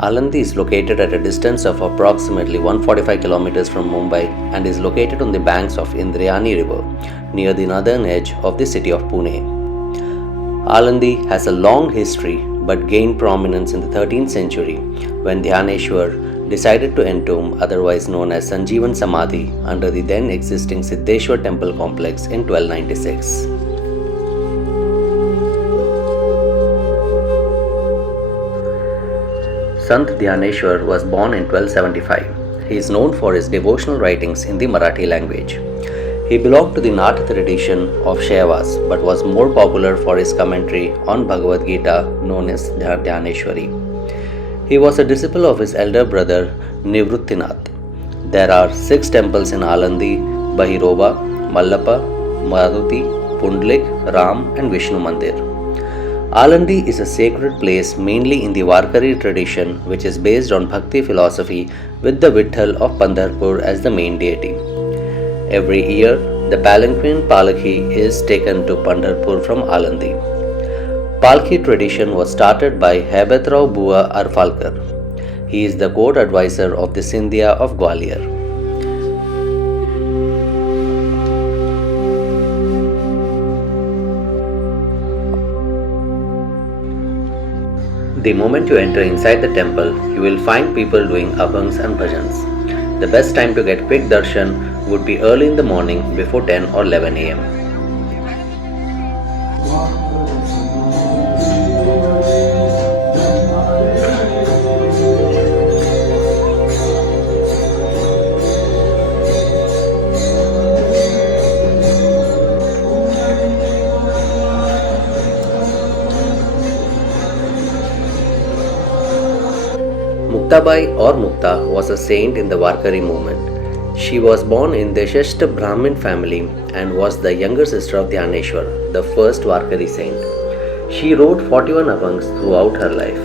Alandi is located at a distance of approximately 145 kilometers from Mumbai and is located on the banks of Indrayani River near the northern edge of the city of Pune. Alandi has a long history but gained prominence in the 13th century when Dyaneshwar decided to entomb otherwise known as Sanjeevan Samadhi under the then existing Siddheshwar temple complex in 1296. Sant Dyaneshwar was born in 1275. He is known for his devotional writings in the Marathi language. He belonged to the Nath tradition of Shaivas but was more popular for his commentary on Bhagavad Gita known as Dhyaneshwari. He was a disciple of his elder brother Nivruttinath. There are 6 temples in Alandi: Bahiroba, Mallappa, Maruti, Pundlik, Ram and Vishnu Mandir. Alandi is a sacred place mainly in the Varkari tradition, which is based on Bhakti philosophy with the Vitthal of Pandharpur as the main deity. Every year, the palanquin Palaki is taken to Pandharpur from Alandi. Palki tradition was started by Hebetrao Bua Arfalkar. He is the court advisor of the Sindhya of Gwalior. The moment you enter inside the temple, you will find people doing abhangs and bhajans. The best time to get quick darshan would be early in the morning before 10 or 11 am. Muktabai or Mukta was a saint in the Varkari movement. She was born in the Deshashta Brahmin family and was the younger sister of Dyaneshwar, the first Varkari saint. She wrote 41 abhangs throughout her life.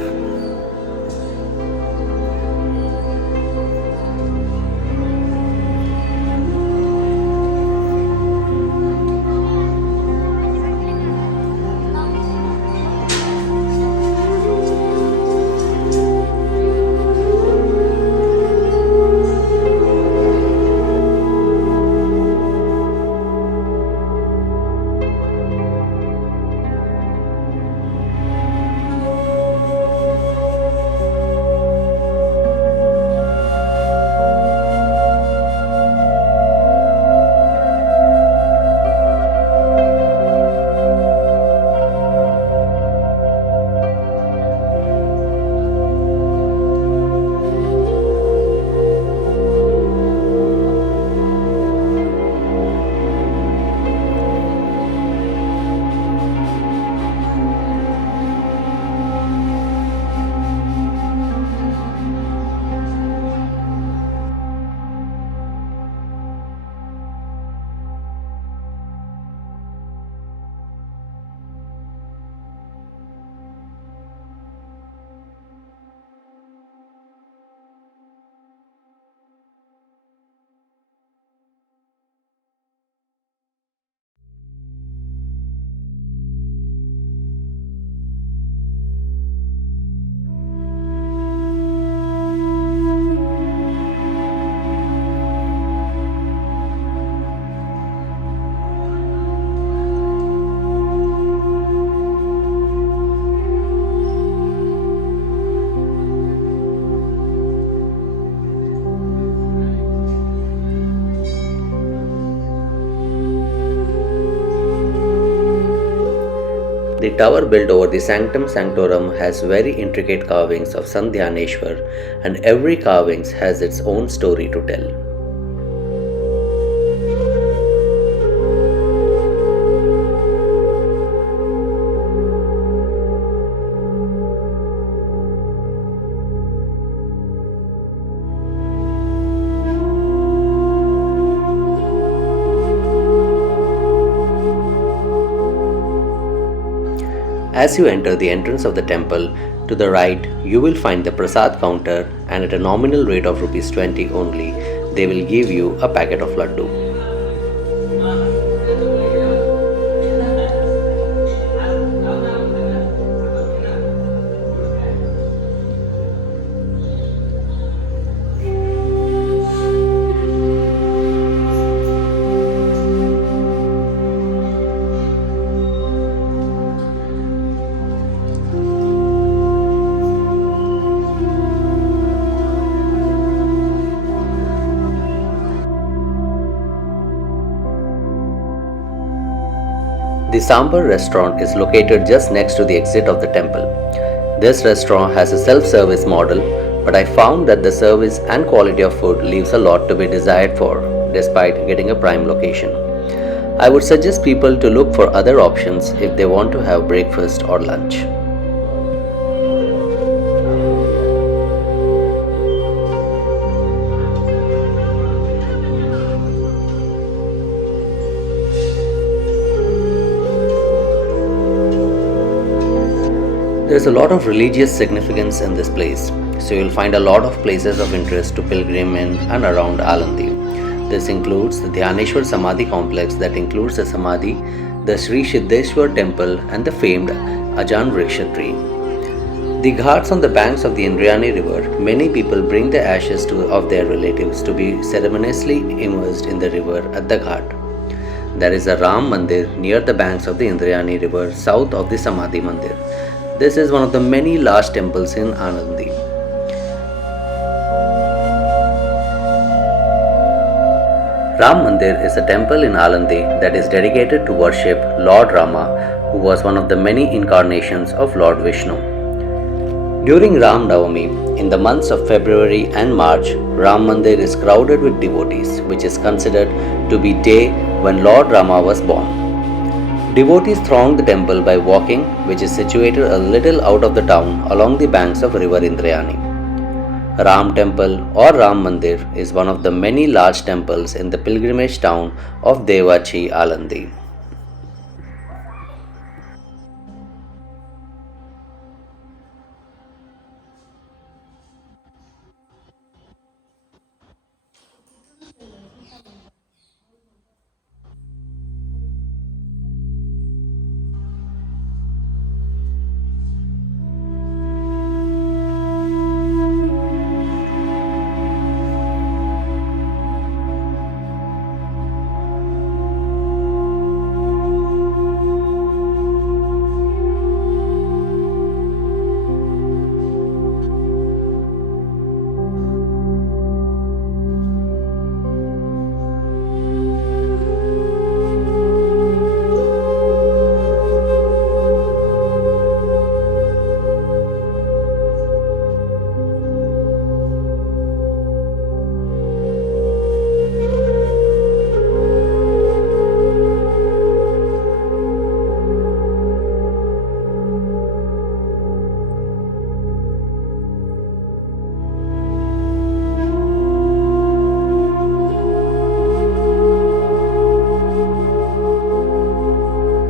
The tower built over the Sanctum Sanctorum has very intricate carvings of Sant Dyaneshwar, and every carving has its own story to tell. As you enter the entrance of the temple, to the right you will find the prasad counter, and at a nominal rate of rupees 20 only, they will give you a packet of laddu. The Sambar restaurant is located just next to the exit of the temple. This restaurant has a self service model, but I found that the service and quality of food leaves a lot to be desired for, despite getting a prime location. I would suggest people to look for other options if they want to have breakfast or lunch. There's a lot of religious significance in this place, so you'll find a lot of places of interest to pilgrim in and around Alandi. This includes the Dyaneshwar Samadhi complex that includes the Samadhi, the Sri Siddheshwar temple, and the famed Ajan Vriksha tree. The ghats on the banks of the Indrayani River, many people bring the ashes of their relatives to be ceremoniously immersed in the river at the ghat. There is a Ram Mandir near the banks of the Indrayani River south of the Samadhi Mandir. This is one of the many large temples in Alandi. Ram Mandir is a temple in Alandi that is dedicated to worship Lord Rama, who was one of the many incarnations of Lord Vishnu. During Ram Navami, in the months of February and March, Ram Mandir is crowded with devotees, which is considered to be day when Lord Rama was born. Devotees throng the temple by walking, which is situated a little out of the town along the banks of river Indrayani. Ram Temple or Ram Mandir is one of the many large temples in the pilgrimage town of Devachi, Alandi.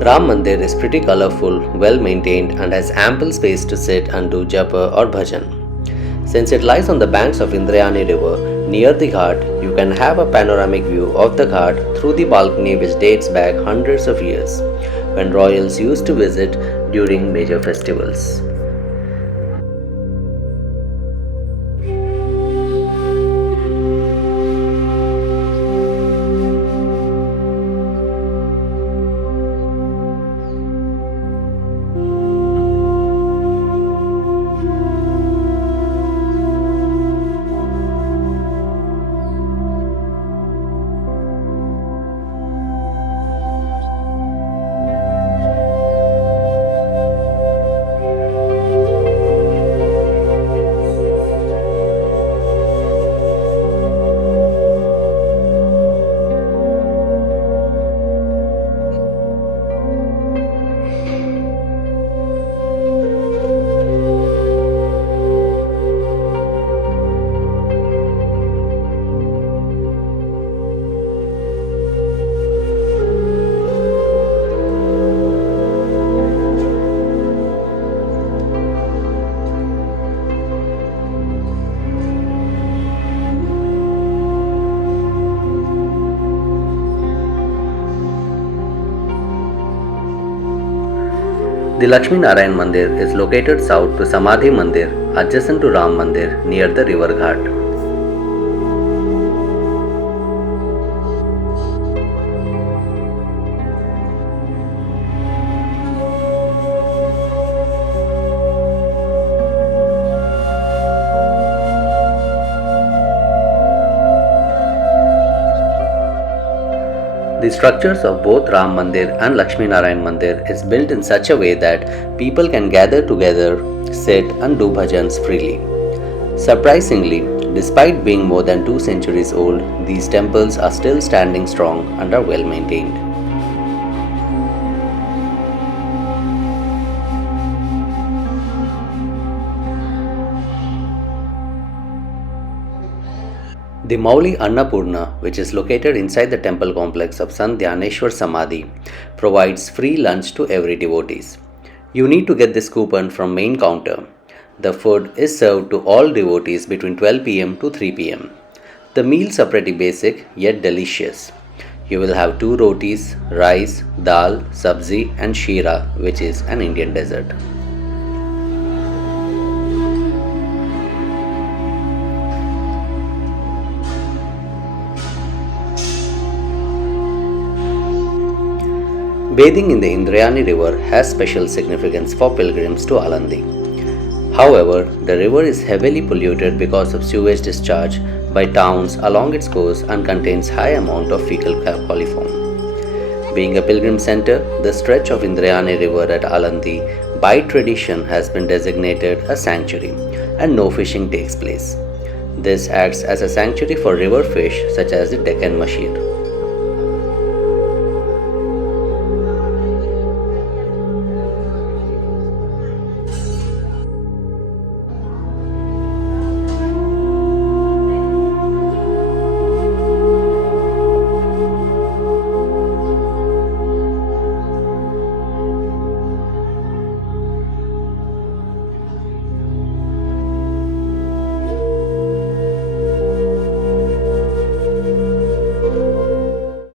Ram Mandir is pretty colorful, well maintained, and has ample space to sit and do japa or bhajan. Since it lies on the banks of Indrayani River near the ghat, you can have a panoramic view of the ghat through the balcony which dates back hundreds of years, when royals used to visit during major festivals. The Lakshmi Narayan Mandir is located south to Samadhi Mandir, adjacent to Ram Mandir near the river ghat. The structures of both Ram Mandir and Lakshmi Narayan Mandir is built in such a way that people can gather together, sit and do bhajans freely. Surprisingly, despite being more than 2 centuries old, these temples are still standing strong and are well maintained. The Mauli Annapurna, which is located inside the temple complex of Sant Dyaneshwar Samadhi, provides free lunch to every devotees. You need to get this coupon from main counter. The food is served to all devotees between 12 p.m. to 3 p.m. The meals are pretty basic yet delicious. You will have two rotis, rice, dal, sabzi, and shira, which is an Indian dessert. Bathing in the Indrayani River has special significance for pilgrims to Alandi. However, the river is heavily polluted because of sewage discharge by towns along its course and contains high amount of fecal coliform. Being a pilgrim center, the stretch of Indrayani River at Alandi by tradition has been designated a sanctuary and no fishing takes place. This acts as a sanctuary for river fish such as the Deccan Mashir.